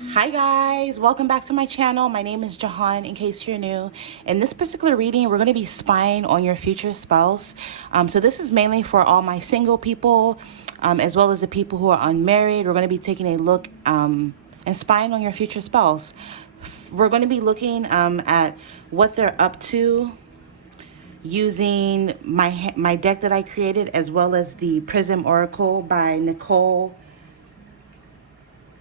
Hi guys, welcome back to my channel. My name is Jahan, in case you're new. In this particular reading, we're going to be spying on your future spouse. So this is mainly for all my single people, as well as the people who are unmarried. We're going to be taking a look and spying on your future spouse. We're going to be looking at what they're up to using my deck that I created, as well as the Prism Oracle by Nicole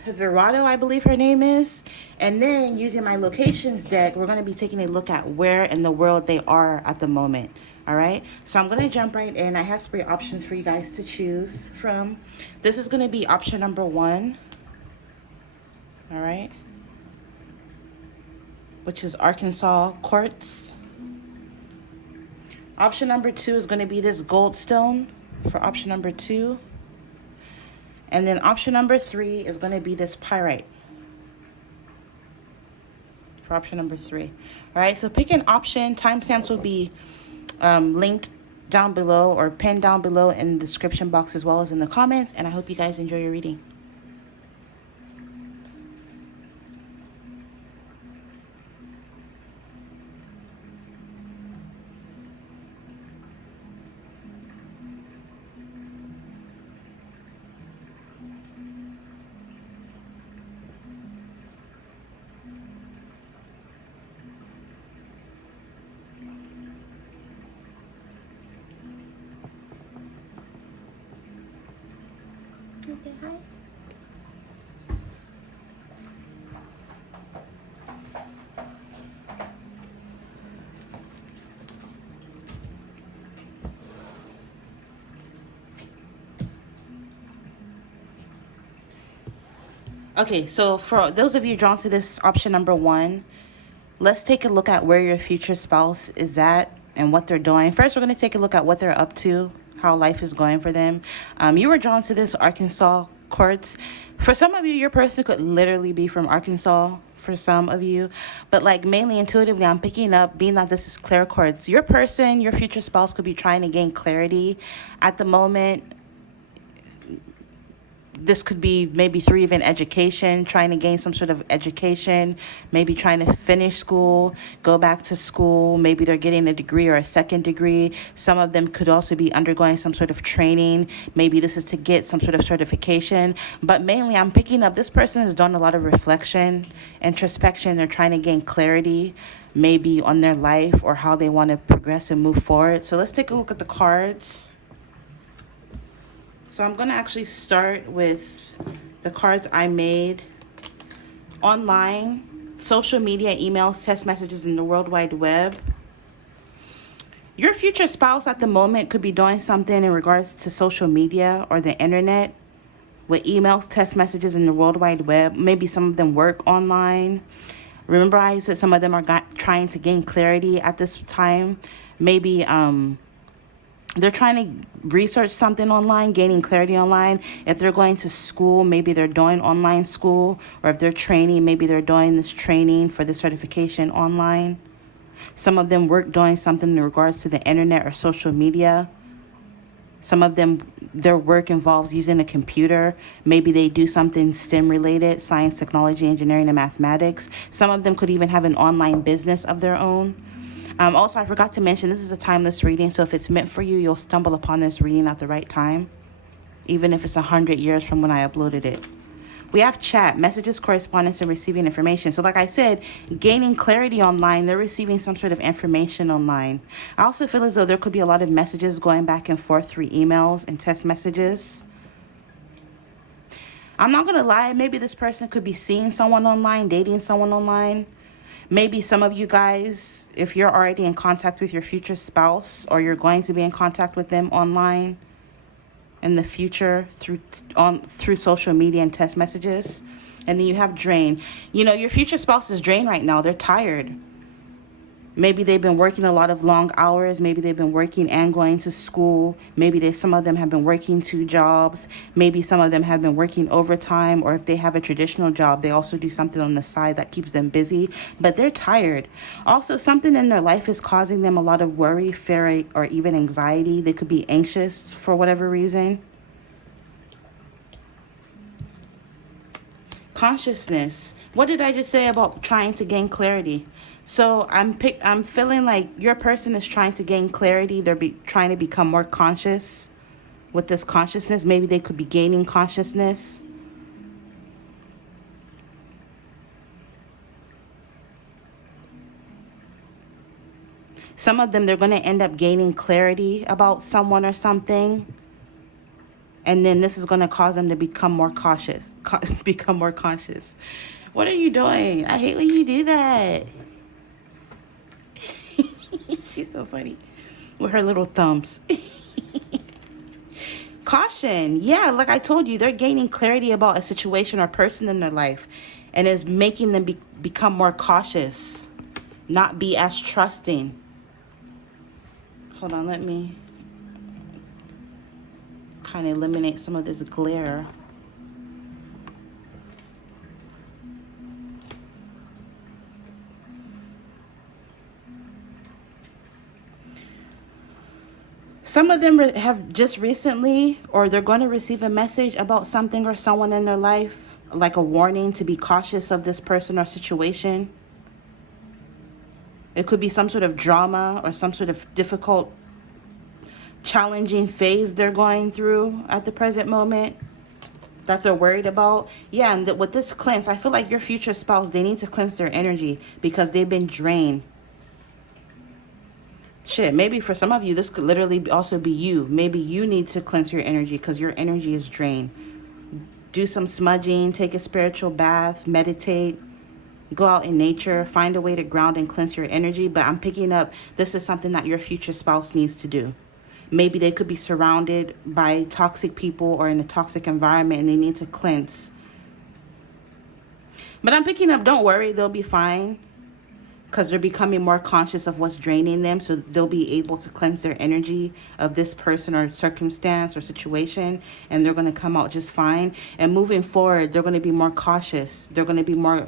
Pyrite, I believe her name is. And then using my locations deck, we're going to be taking a look at where in the world they are at the moment. All right, so I'm going to jump right in. I have 3 options for you guys to choose from. This is going to be option number 1. All right, which is Arkansas Quartz. Option number 2 is going to be this Goldstone for option number 2. And then option number 3 is going to be this Pyrite for option number 3. All right, so pick an option. Timestamps will be linked down below or pinned down below in the description box, as well as in the comments. And I hope you guys enjoy your reading. Okay, hi. Okay, so for those of you drawn to this option number 1, let's take a look at where your future spouse is at and what they're doing. First, we're going to take a look at what they're up to, how life is going for them. You were drawn to this Arkansas Quartz. For some of you, your person could literally be from Arkansas, for some of you. But like mainly intuitively, I'm picking up, being that this is clear quartz, your person, your future spouse could be trying to gain clarity at the moment. This could be maybe through even education, trying to gain some sort of education, maybe trying to finish school, go back to school. Maybe they're getting a degree or a second degree. Some of them could also be undergoing some sort of training. Maybe this is to get some sort of certification. But mainly I'm picking up this person has done a lot of reflection, introspection. They're trying to gain clarity, maybe on their life or how they want to progress and move forward. So let's take a look at the cards. So I'm going to actually start with the cards I made online, social media, emails, text messages, and the World Wide Web. Your future spouse at the moment could be doing something in regards to social media or the internet with emails, text messages, and the World Wide Web. Maybe some of them work online. Remember I said some of them are trying to gain clarity at this time. Maybe they're trying to research something online, gaining clarity online. If they're going to school, maybe they're doing online school. Or if they're training, maybe they're doing this training for the certification online. Some of them work doing something in regards to the internet or social media. Some of them, their work involves using a computer. Maybe they do something STEM related, science, technology, engineering, and mathematics. Some of them could even have an online business of their own. Also, I forgot to mention, this is a timeless reading, so if it's meant for you, you'll stumble upon this reading at the right time, even if it's 100 years from when I uploaded it. We have chat, messages, correspondence, and receiving information. So like I said, gaining clarity online, they're receiving some sort of information online. I also feel as though there could be a lot of messages going back and forth through emails and text messages. I'm not going to lie, maybe this person could be seeing someone online, dating someone online. Maybe some of you guys, if you're already in contact with your future spouse or you're going to be in contact with them online in the future through social media and text messages. And then you have drain. You know, your future spouse is drained right now. They're tired. Maybe they've been working a lot of long hours. Maybe they've been working and going to school. Maybe some of them have been working 2 jobs. Maybe some of them have been working overtime. Or if they have a traditional job, they also do something on the side that keeps them busy. But they're tired. Also, something in their life is causing them a lot of worry, fear, or even anxiety. They could be anxious for whatever reason. Consciousness. What did I just say about trying to gain clarity? So I'm feeling like your person is trying to gain clarity. They're trying to become more conscious with this consciousness. Maybe they could be gaining consciousness. Some of them, they're going to end up gaining clarity about someone or something. And then this is going to cause them to become more cautious. Become more conscious. What are you doing? I hate when you do that. She's so funny. With her little thumbs. Caution. Yeah, like I told you, they're gaining clarity about a situation or person in their life. And it's making them become more cautious. Not be as trusting. Hold on, let me kind of eliminate some of this glare. Some of them have just recently, or they're going to receive a message about something or someone in their life, like a warning to be cautious of this person or situation. It could be some sort of drama or some sort of difficult, challenging phase they're going through at the present moment that they're worried about. Yeah, and with this cleanse, I feel like your future spouse, they need to cleanse their energy because they've been drained. Shit, maybe for some of you, this could literally also be you. Maybe you need to cleanse your energy because your energy is drained. Do some smudging, take a spiritual bath, meditate. Go out in nature, find a way to ground and cleanse your energy. But I'm picking up, this is something that your future spouse needs to do. Maybe they could be surrounded by toxic people or in a toxic environment and they need to cleanse. But I'm picking up, don't worry, they'll be fine. Because they're becoming more conscious of what's draining them. So they'll be able to cleanse their energy of this person or circumstance or situation. And they're going to come out just fine. And moving forward, they're going to be more cautious. They're going to be more,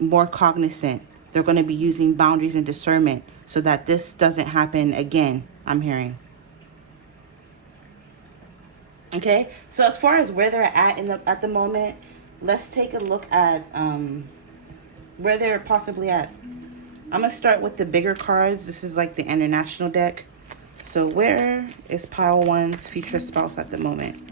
more cognizant. They're going to be using boundaries and discernment so that this doesn't happen again, I'm hearing. Okay, so as far as where they're at the moment, let's take a look at where they're possibly at. I'm going to start with the bigger cards. This is like the international deck. So where is Pile 1's future spouse at the moment?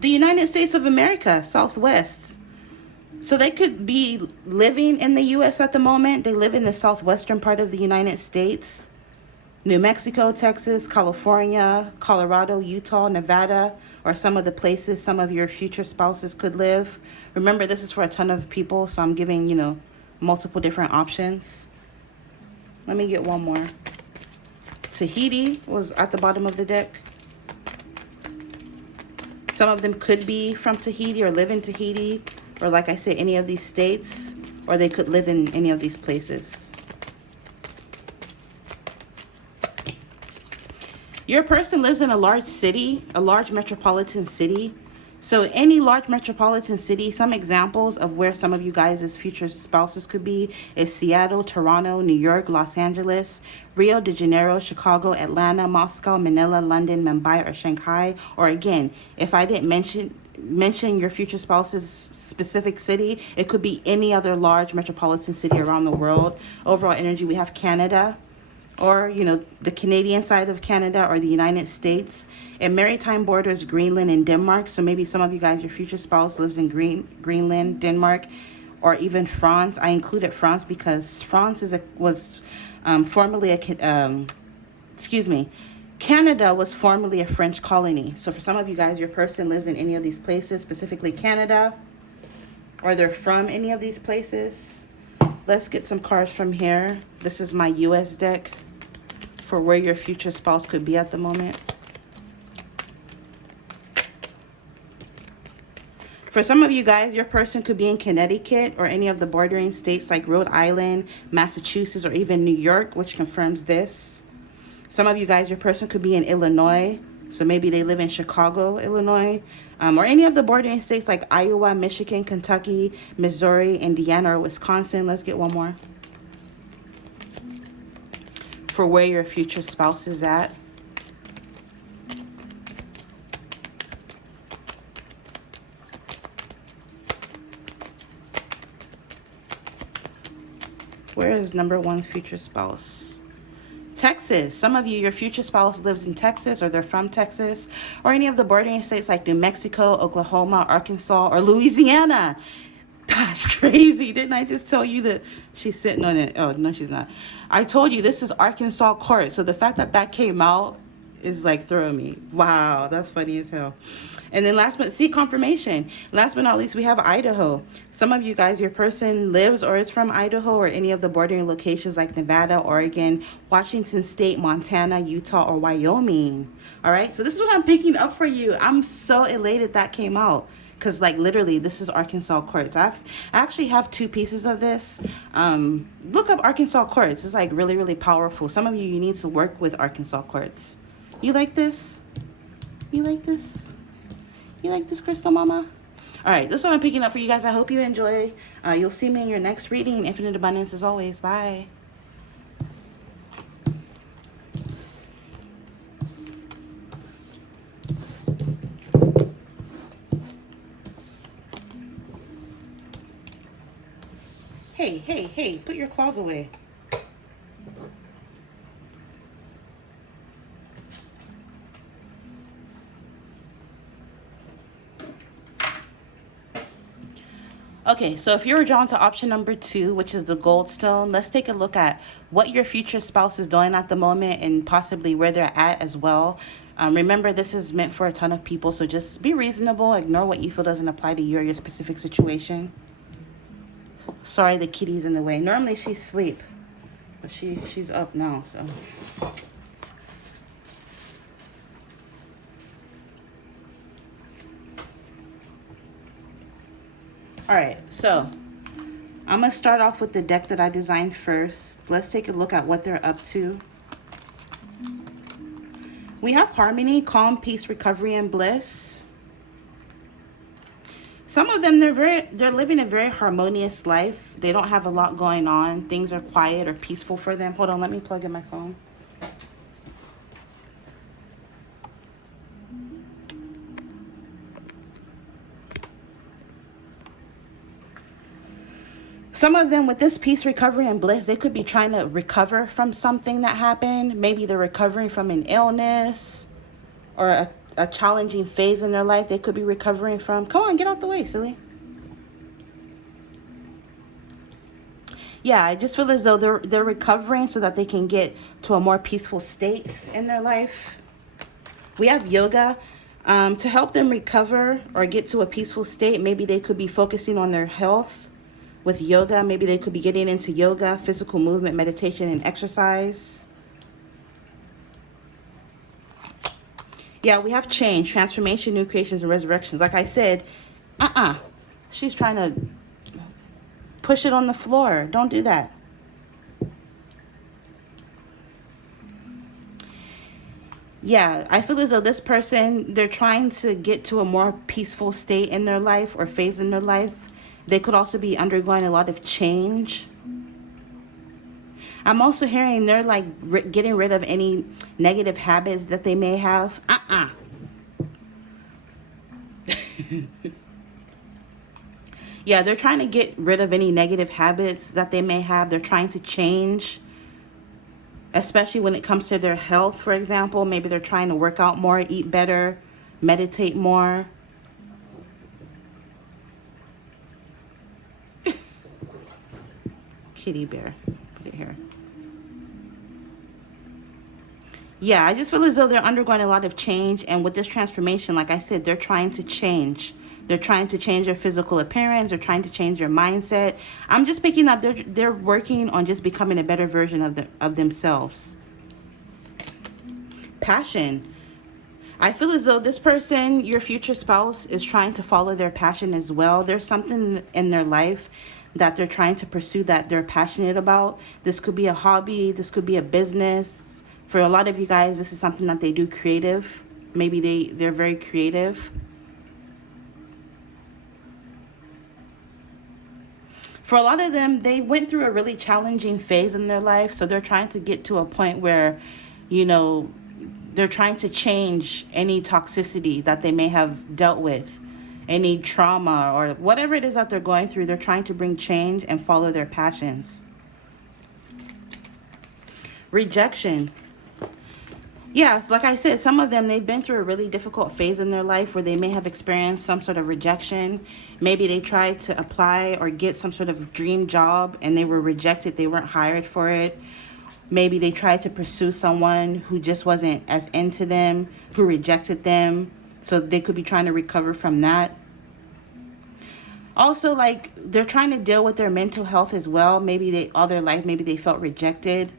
The United States of America, Southwest. So they could be living in the U.S. at the moment. They live in the southwestern part of the United States. New Mexico, Texas, California, Colorado, Utah, Nevada, or some of the places some of your future spouses could live. Remember, this is for a ton of people, so I'm giving, multiple different options. Let me get one more. Tahiti was at the bottom of the deck. Some of them could be from Tahiti or live in Tahiti, or like I said, any of these states, or they could live in any of these places. Your person lives in a large city, a large metropolitan city. So any large metropolitan city, some examples of where some of you guys' future spouses could be is Seattle, Toronto, New York, Los Angeles, Rio de Janeiro, Chicago, Atlanta, Moscow, Manila, London, Mumbai, or Shanghai. Or again, if I didn't mention your future spouse's specific city, it could be any other large metropolitan city around the world. Overall energy, we have Canada, or the Canadian side of Canada, or the United States. And maritime borders Greenland and Denmark. So maybe some of you guys, your future spouse lives in Greenland, Denmark, or even France. I included France because France was formerly Canada was formerly a French colony. So for some of you guys, your person lives in any of these places, specifically Canada, or they're from any of these places. Let's get some cards from here. This is my US deck for where your future spouse could be at the moment. For some of you guys, your person could be in Connecticut or any of the bordering states like Rhode Island, Massachusetts, or even New York, which confirms this. Some of you guys, your person could be in Illinois. So maybe they live in Chicago, Illinois, or any of the bordering states like Iowa, Michigan, Kentucky, Missouri, Indiana, or Wisconsin. Let's get one more. For where your future spouse is at. Where is number one's future spouse? Texas. Some of you, your future spouse lives in Texas, or they're from Texas, or any of the bordering states like New Mexico, Oklahoma, Arkansas, or Louisiana. That's crazy. Didn't I just tell you that she's sitting on it? Oh, no, she's not. I told you this is Arkansas Quartz. So the fact that that came out is like throwing me. Wow, that's funny as hell. And then last but see confirmation. Last but not least, we have Idaho. Some of you guys, your person lives or is from Idaho or any of the bordering locations like Nevada, Oregon, Washington State, Montana, Utah, or Wyoming. All right, so this is what I'm picking up for you. I'm so elated that came out. Because like literally this is Arkansas Quartz. I actually have 2 pieces of this. Look up Arkansas Quartz. It's like really, really powerful. Some of you, you need to work with Arkansas Quartz. You like this? You like this? You like this, Crystal Mama? All right, this is what I'm picking up for you guys. I hope you enjoy. You'll see me in your next reading. Infinite abundance as always. Bye. Hey, hey, hey, put your claws away. Okay, so if you were drawn to option number 2, which is the Goldstone, let's take a look at what your future spouse is doing at the moment and possibly where they're at as well. Remember, this is meant for a ton of people, so just be reasonable. Ignore what you feel doesn't apply to you or your specific situation. Sorry, the kitty's in the way. Normally she's asleep, but she's up now, so. All right, so I'm gonna start off with the deck that I designed first. Let's take a look at what they're up to. We have harmony, calm, peace, recovery, and bliss. Some of them, they're living a very harmonious life. They don't have a lot going on. Things are quiet or peaceful for them. Hold on, let me plug in my phone. Some of them with this peace, recovery, and bliss, they could be trying to recover from something that happened. Maybe they're recovering from an illness or a challenging phase in their life they could be recovering from. Come on, get out the way, silly. Yeah, I just feel as though they're recovering so that they can get to a more peaceful state in their life. We have yoga. To help them recover or get to a peaceful state, maybe they could be focusing on their health with yoga. Maybe they could be getting into yoga, physical movement, meditation, and exercise. Yeah, we have change, transformation, new creations, and resurrections. Like I said, she's trying to push it on the floor. Don't do that. Yeah, I feel as though this person, they're trying to get to a more peaceful state in their life or phase in their life. They could also be undergoing a lot of change. I'm also hearing they're like getting rid of any negative habits that they may have. Yeah, they're trying to get rid of any negative habits that they may have. They're trying to change, especially when it comes to their health, for example. Maybe they're trying to work out more, eat better, meditate more. Kitty bear, put it here. Yeah, I just feel as though they're undergoing a lot of change. And with this transformation, like I said, they're trying to change. They're trying to change their physical appearance. They're trying to change their mindset. I'm just picking up, they're working on just becoming a better version of themselves. Passion. I feel as though this person, your future spouse, is trying to follow their passion as well. There's something in their life that they're trying to pursue that they're passionate about. This could be a hobby. This could be a business. For a lot of you guys, this is something that they do creative. Maybe they're very creative. For a lot of them, they went through a really challenging phase in their life. So they're trying to get to a point where, you know, they're trying to change any toxicity that they may have dealt with, any trauma or whatever it is that they're going through. They're trying to bring change and follow their passions. Rejection. Yes, like I said, some of them, they've been through a really difficult phase in their life where they may have experienced some sort of rejection. Maybe they tried to apply or get some sort of dream job and they were rejected. They weren't hired for it. Maybe they tried to pursue someone who just wasn't as into them, who rejected them. So they could be trying to recover from that. Also, like, they're trying to deal with their mental health as well. Maybe all their life, maybe they felt rejected.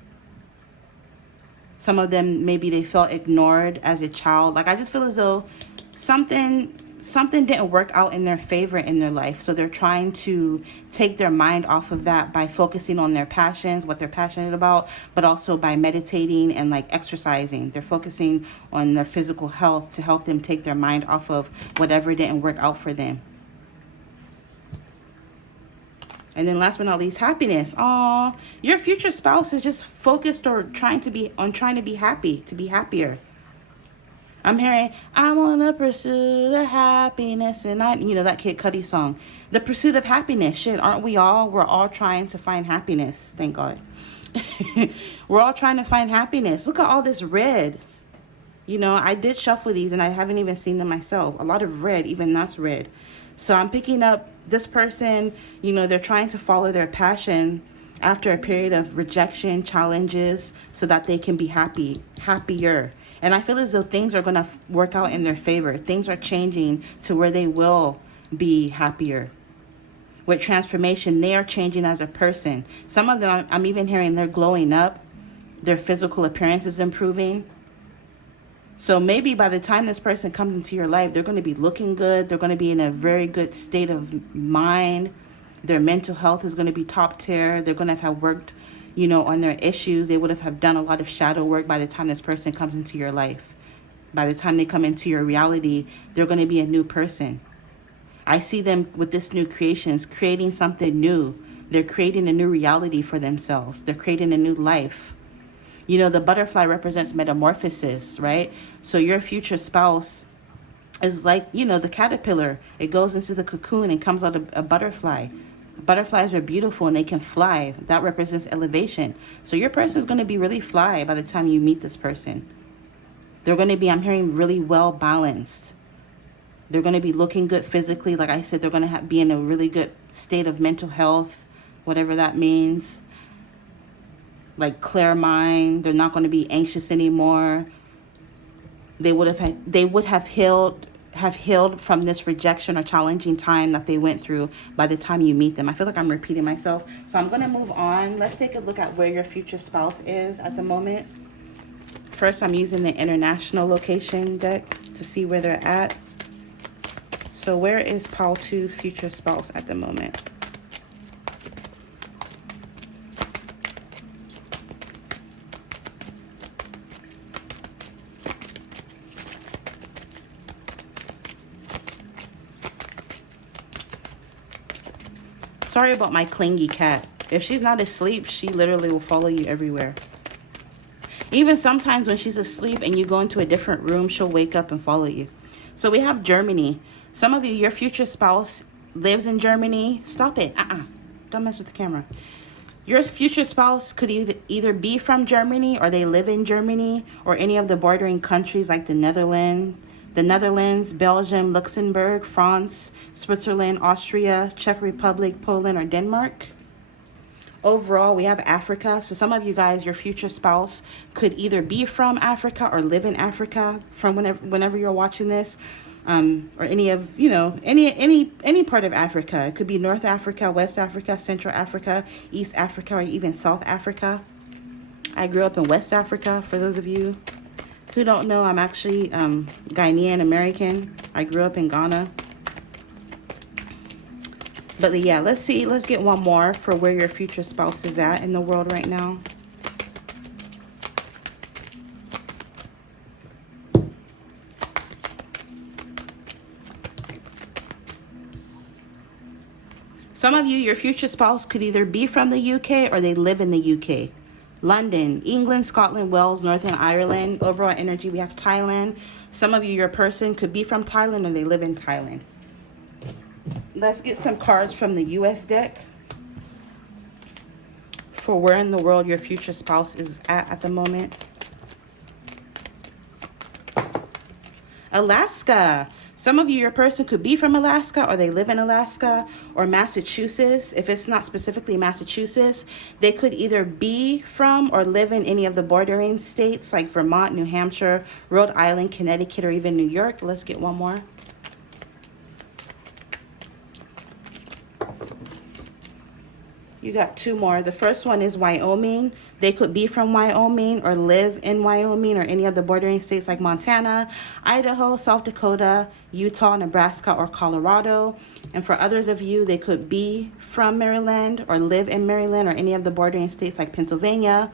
Some of them, maybe they felt ignored as a child. Like, I just feel as though something didn't work out in their favor in their life. So they're trying to take their mind off of that by focusing on their passions, what they're passionate about, but also by meditating and like exercising. They're focusing on their physical health to help them take their mind off of whatever didn't work out for them. And then last but not least, happiness. Oh, your future spouse is just focused or trying to be happy, to be happier. I'm hearing, I'm on the pursuit of happiness. And that Kid Cudi song. The pursuit of happiness. Shit, aren't we all? We're all trying to find happiness. Thank God. We're all trying to find happiness. Look at all this red. I did shuffle these and I haven't even seen them myself. A lot of red, even that's red. So I'm picking up this person, they're trying to follow their passion after a period of rejection, challenges, so that they can be happier. And I feel as though things are going to work out in their favor. Things are changing to where they will be happier. With transformation, they are changing as a person. Some of them, I'm even hearing they're glowing up. Their physical appearance is improving. So maybe by the time this person comes into your life, they're going to be looking good. They're going to be in a very good state of mind. Their mental health is going to be top tier. They're going to have worked, on their issues. They would have done a lot of shadow work by the time this person comes into your life. By the time they come into your reality, they're going to be a new person. I see them with this new creations, creating something new. They're creating a new reality for themselves. They're creating a new life. The butterfly represents metamorphosis, right? So your future spouse is like, the caterpillar. It goes into the cocoon and comes out a butterfly. Butterflies are beautiful and they can fly. That represents elevation. So your person is going to be really fly by the time you meet this person. They're going to be, I'm hearing, really well balanced. They're going to be looking good physically. Like I said, they're going to be in a really good state of mental health, whatever that means. Like clear mind. They're not going to be anxious anymore. They would have healed from this rejection or challenging time that they went through by the time you meet them. I feel like I'm repeating myself. So I'm going to move on. Let's take a look at where your future spouse is at the moment. First, I'm using the international location deck to see where they're at. So where is Pile 2's future spouse at the moment? Sorry about my clingy cat. If she's not asleep, she literally will follow you everywhere. Even sometimes when she's asleep and you go into a different room, she'll wake up and follow you. So we have Germany. Some of you, your future spouse lives in Germany. Stop it. Don't mess with the camera. Your future spouse could either be from Germany or they live in Germany or any of the bordering countries like the Netherlands, Belgium, Luxembourg, France, Switzerland, Austria, Czech Republic, Poland, or Denmark. Overall, we have Africa. So some of you guys, your future spouse could either be from Africa or live in Africa from whenever you're watching this, or any of, any part of Africa. It could be North Africa, West Africa, Central Africa, East Africa, or even South Africa. I grew up in West Africa, for those of you who don't know. I'm actually Ghanaian American. I grew up in Ghana. But yeah, let's get one more for where your future spouse is at in the world right now. Some of you, your future spouse could either be from the UK or they live in the UK. London, England, Scotland, Wales, Northern Ireland. Overall energy, we have Thailand. Some of you, your person could be from Thailand or they live in Thailand. Let's get some cards from the US deck for where in the world your future spouse is at the moment. Alaska. Some of you, your person could be from Alaska, or they live in Alaska, or Massachusetts. If it's not specifically Massachusetts, they could either be from or live in any of the bordering states like Vermont, New Hampshire, Rhode Island, Connecticut, or even New York. Let's get one more. You got two more. The first one is Wyoming. They could be from Wyoming or live in Wyoming or any of the bordering states like Montana, Idaho, South Dakota, Utah, Nebraska, or Colorado. And for others of you, they could be from Maryland or live in Maryland or any of the bordering states like Pennsylvania,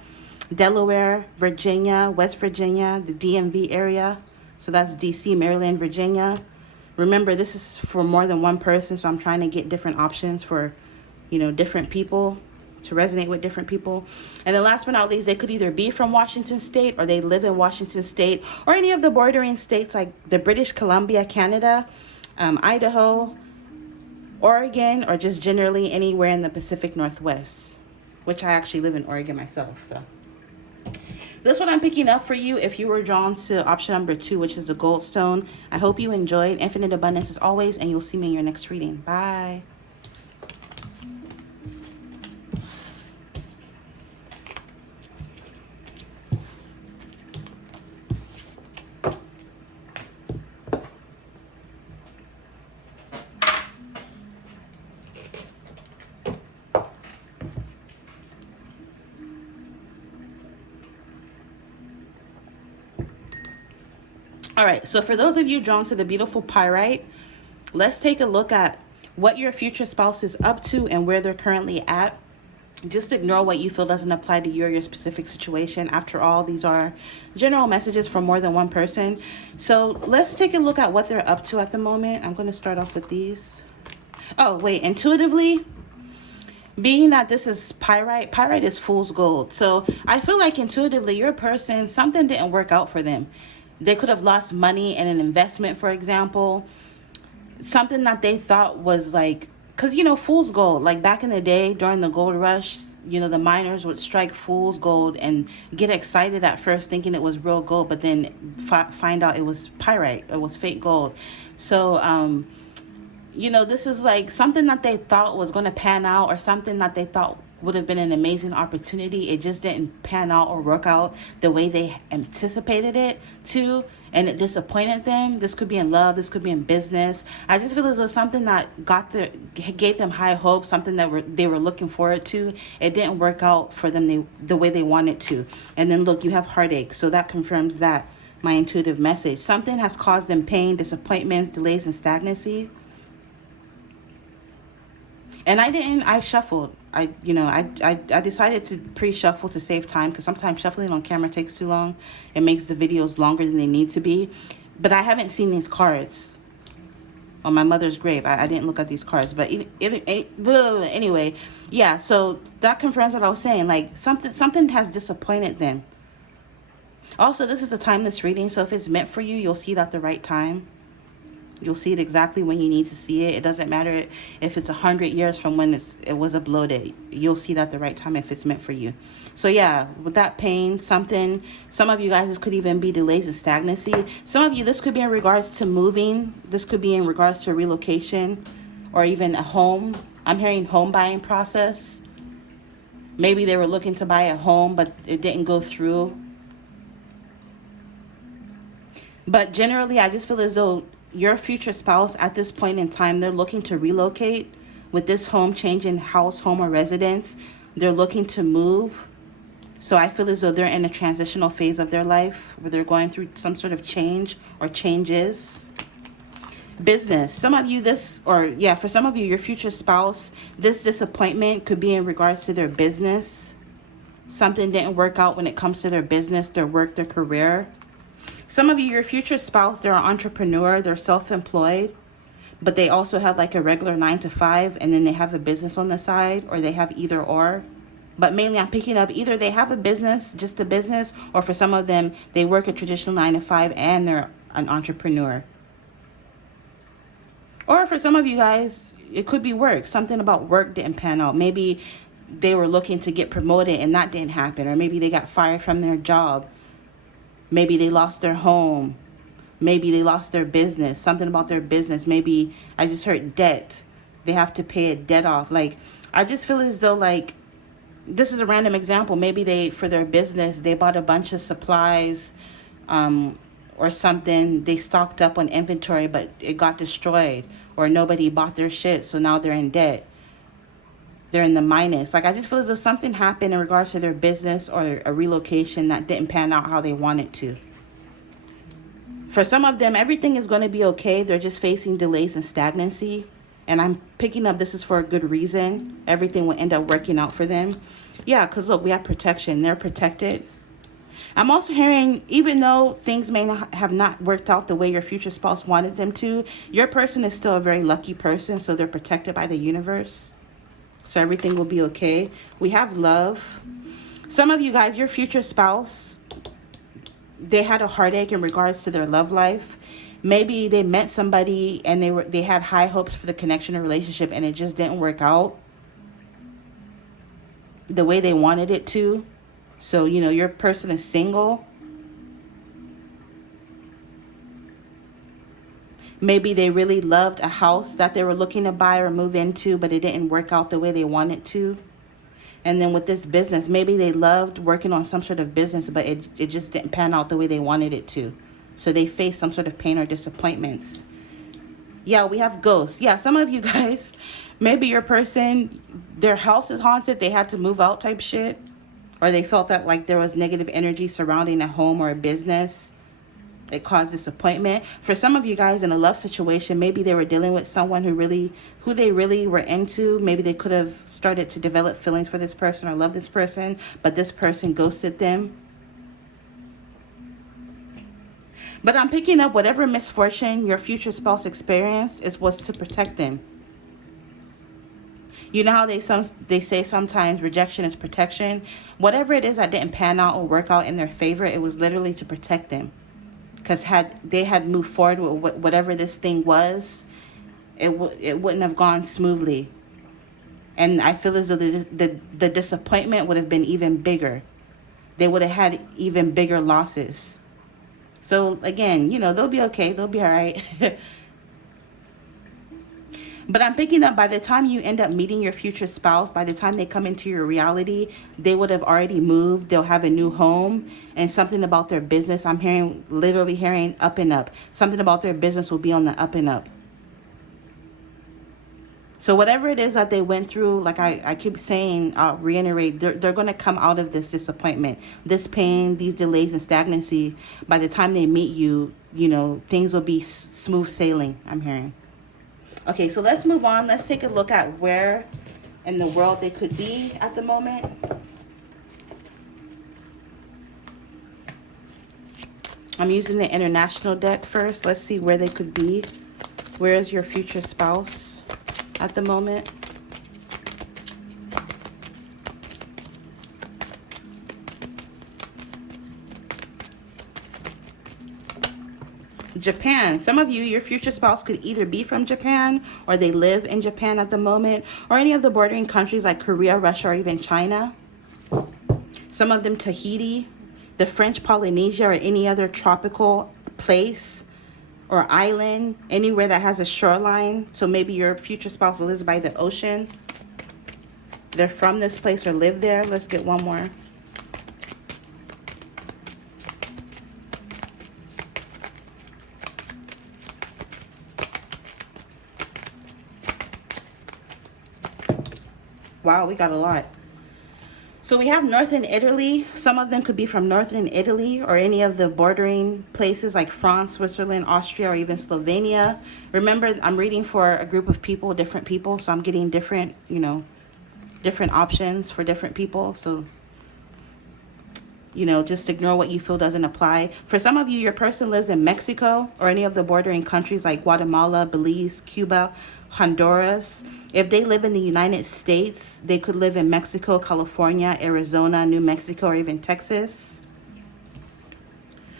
Delaware, Virginia, West Virginia, the DMV area. So that's DC, Maryland, Virginia. Remember, this is for more than one person, so I'm trying to get different options for, you know, different people, to resonate with different people. And then last but not least, they could either be from Washington State or they live in Washington State or any of the bordering states like the British Columbia, Canada, Idaho, Oregon, or just generally anywhere in the Pacific Northwest, which I actually live in Oregon myself. So this one I'm picking up for you if you were drawn to option number 2, which is the Goldstone. I hope you enjoyed. Infinite abundance as always, and you'll see me in your next reading. Bye. All right, so for those of you drawn to the beautiful Pyrite, let's take a look at what your future spouse is up to and where they're currently at. Just ignore what you feel doesn't apply to you or your specific situation. After all, these are general messages from more than one person. So let's take a look at what they're up to at the moment. I'm going to start off with these. Oh, wait, intuitively, being that this is Pyrite is fool's gold. So I feel like intuitively, your person, something didn't work out for them. They could have lost money in an investment, for example. Something that they thought was like, because, you know, fool's gold, like back in the day during the gold rush, you know, the miners would strike fool's gold and get excited at first thinking it was real gold, but then find out it was pyrite, it was fake gold. So, you know, this is like something that they thought was going to pan out, or something that they thought would have been an amazing opportunity. It just didn't pan out or work out the way they anticipated it to, and it disappointed them. This could be in love, this could be in business. I just feel as though something that gave them high hopes, something that they were looking forward to, it didn't work out for them the way they wanted to. And then look, you have heartache, so that confirms that, my intuitive message. Something has caused them pain, disappointments, delays, and stagnancy. And I shuffled. I decided to pre-shuffle to save time, because sometimes shuffling on camera takes too long. It makes the videos longer than they need to be. But I haven't seen these cards on my mother's grave. I didn't look at these cards. But anyway, yeah, so that confirms what I was saying. Like something has disappointed them. Also, this is a timeless reading, so if it's meant for you, you'll see it at the right time. You'll see it exactly when you need to see it. It doesn't matter if it's 100 years from when it was uploaded. You'll see it at the right time if it's meant for you. So yeah, with that pain, some of you guys, this could even be delays and stagnancy. Some of you, this could be in regards to moving. This could be in regards to relocation or even a home. I'm hearing home buying process. Maybe they were looking to buy a home, but it didn't go through. But generally, I just feel as though your future spouse at this point in time, they're looking to relocate with this home change in house, home, or residence. They're looking to move. So I feel as though they're in a transitional phase of their life where they're going through some sort of change or changes. Business. Some of you, for some of you, your future spouse, this disappointment could be in regards to their business. Something didn't work out when it comes to their business, their work, their career. Some of you, your future spouse, they're an entrepreneur, they're self-employed, but they also have like a regular 9-to-5, and then they have a business on the side, or they have either or. But mainly I'm picking up either they have a business, just a business, or for some of them, they work a traditional 9-to-5 and they're an entrepreneur. Or for some of you guys, it could be work. Something about work didn't pan out. Maybe they were looking to get promoted and that didn't happen, or maybe they got fired from their job, maybe they lost their home, maybe they lost their business, something about their business. Maybe I just heard debt, they have to pay a debt off. Like, I just feel as though, like, this is a random example. Maybe they, for their business, they bought a bunch of supplies, or something. They stocked up on inventory, but it got destroyed, or nobody bought their shit, so now they're in debt. They're in the minus. Like, I just feel as though something happened in regards to their business or a relocation that didn't pan out how they wanted to. For some of them, everything is going to be okay. They're just facing delays and stagnancy. And I'm picking up this is for a good reason. Everything will end up working out for them. Yeah, because look, we have protection. They're protected. I'm also hearing, even though things may not have not worked out the way your future spouse wanted them to, your person is still a very lucky person, so they're protected by the universe. So everything will be okay. We have love. Some of you guys, your future spouse, they had a heartache in regards to their love life. Maybe they met somebody and they had high hopes for the connection or relationship, and it just didn't work out the way they wanted it to. So, you know, your person is single. Maybe they really loved a house that they were looking to buy or move into, but it didn't work out the way they wanted to. And then with this business, maybe they loved working on some sort of business, but it just didn't pan out the way they wanted it to. So they faced some sort of pain or disappointments. Yeah, we have ghosts. Yeah, some of you guys, maybe your person, their house is haunted. They had to move out type shit. Or they felt that like there was negative energy surrounding a home or a business. It caused disappointment. For some of you guys in a love situation, maybe they were dealing with someone who they really were into. Maybe they could have started to develop feelings for this person or love this person, but this person ghosted them. But I'm picking up whatever misfortune your future spouse experienced was to protect them. You know how they say sometimes rejection is protection? Whatever it is that didn't pan out or work out in their favor, it was literally to protect them. Because had they moved forward with whatever this thing was, it wouldn't have gone smoothly. And I feel as though the disappointment would have been even bigger. They would have had even bigger losses. So again, you know, they'll be okay. They'll be all right. But I'm picking up by the time you end up meeting your future spouse, by the time they come into your reality, they would have already moved. They'll have a new home, and something about their business. I'm literally hearing up and up. Something about their business will be on the up and up. So whatever it is that they went through, like I keep saying, I'll reiterate, they're going to come out of this disappointment, this pain, these delays and stagnancy. By the time they meet you, you know, things will be smooth sailing, I'm hearing. Okay, so let's move on. Let's take a look at where in the world they could be at the moment. I'm using the international deck first. Let's see where they could be. Where is your future spouse at the moment? Japan. Some of you, your future spouse could either be from Japan or they live in Japan at the moment, or any of the bordering countries like Korea, Russia, or even China. Some of them Tahiti, the French Polynesia, or any other tropical place or island, anywhere that has a shoreline. So maybe your future spouse lives by the ocean. They're from this place or live there. Let's get one more. Wow, we got a lot. So we have northern Italy. Some of them could be from northern Italy or any of the bordering places like France, Switzerland, Austria, or even Slovenia. Remember, I'm reading for a group of people, different people. So I'm getting different, you know, different options for different people. So, you know, just ignore what you feel doesn't apply. For some of you, your person lives in Mexico or any of the bordering countries like Guatemala, Belize, Cuba, Honduras. If they live in the United States, they could live in Mexico, California, Arizona, New Mexico, or even Texas.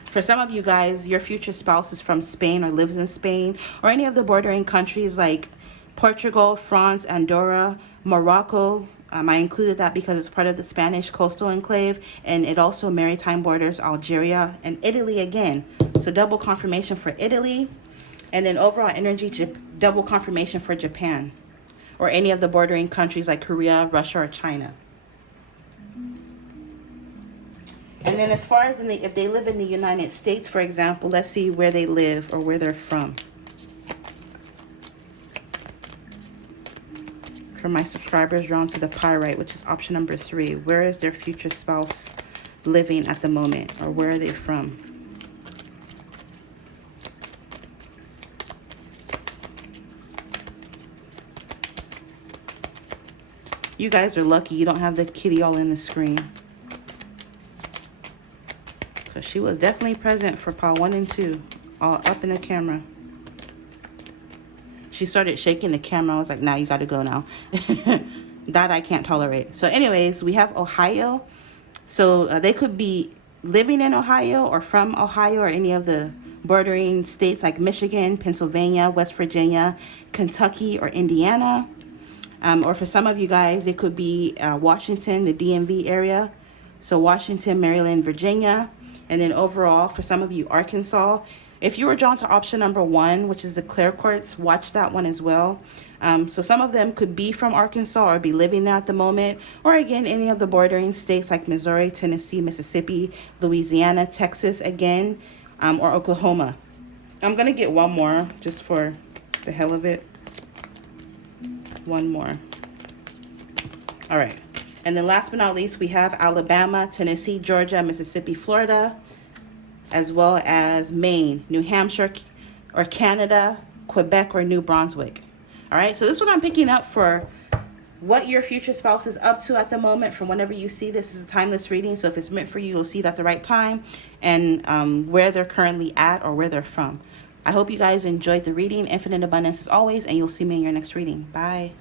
For some of you guys, your future spouse is from Spain or lives in Spain or any of the bordering countries like Portugal, France, Andorra, Morocco, I included that because it's part of the Spanish coastal enclave, and it also maritime borders Algeria and Italy again. So double confirmation for Italy, and then overall energy, double confirmation for Japan, or any of the bordering countries like Korea, Russia, or China. And then as far as if they live in the United States, for example, let's see where they live or where they're from. For my subscribers drawn to the Pyrite, which is option number 3. Where is their future spouse living at the moment, or where are they from? You guys are lucky you don't have the kitty all in the screen. So she was definitely present for pile 1 and 2, all up in the camera. She started shaking the camera. I was like, nah, you got to go now. That I can't tolerate. So anyways, we have Ohio. So they could be living in Ohio or from Ohio or any of the bordering states like Michigan, Pennsylvania, West Virginia, Kentucky, or Indiana. Or for some of you guys, it could be Washington, the DMV area. So Washington, Maryland, Virginia. And then overall, for some of you, Arkansas. If you were drawn to option number 1, which is the Quartz, watch that one as well. So some of them could be from Arkansas or be living there at the moment. Or again, any of the bordering states like Missouri, Tennessee, Mississippi, Louisiana, Texas again, or Oklahoma. I'm going to get one more just for the hell of it. One more. All right. And then last but not least, we have Alabama, Tennessee, Georgia, Mississippi, Florida, as well as Maine, New Hampshire, or Canada, Quebec, or New Brunswick. All right, so this is what I'm picking up for what your future spouse is up to at the moment from whenever you see this. This is a timeless reading, so if it's meant for you, you'll see it at the right time, and where they're currently at or where they're from. I hope you guys enjoyed the reading. Infinite abundance as always, and you'll see me in your next reading. Bye.